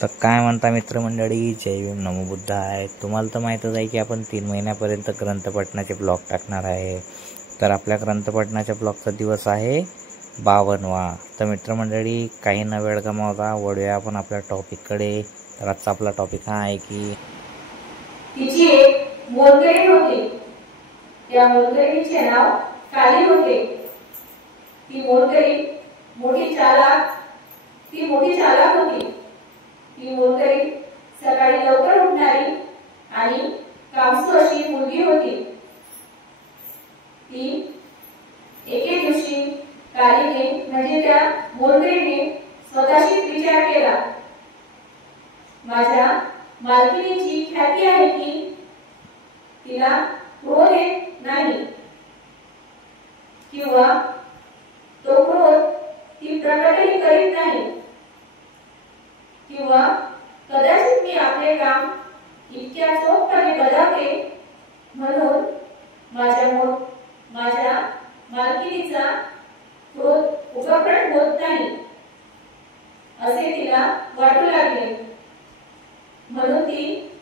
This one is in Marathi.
तर काय म्हणता मित्रमंडळी, जय भीम नमो बुद्धाय. तुम्हाला तर माहीतच आहे की आपण 3 महिन्यापर्यंत ग्रंथपठणाचे ब्लॉग टाकणार आहे. तर आपल्या ग्रंथपठणाच्या ब्लॉगचा दिवस आहे 52वा. तर मित्रमंडळी, काही न वेळ गमावता वळूया आपण आपल्या टॉपिककडे. तर आजचा आपला टॉपिक हा आहे की तिची एक मोलकरीण होती. त्या मोलकरीणीचे नाव काली होते. ती मोलकरीण मोठी चालाक होती. ती मोलकरीण सकाळी लवकर उठणारी आणि कामसू अशी मुलगी होती. ती एके दिवशी कालीने म्हणजे त्या मोलकरीणने स्वतःशीच विचार केला, माझ्या मालकिनीची ख्याती आहे की तिला क्रोध येत नाही किंवा तो क्रोध ती प्रकटही करीत नाही, किंवा कदाचित मी आपले काम इतक्या चोखपणे बजावते म्हणून माझ्या मालकिनीचा क्रोध उघडपणे होत नाही असे तिला वाटू लागले. म्हणून ती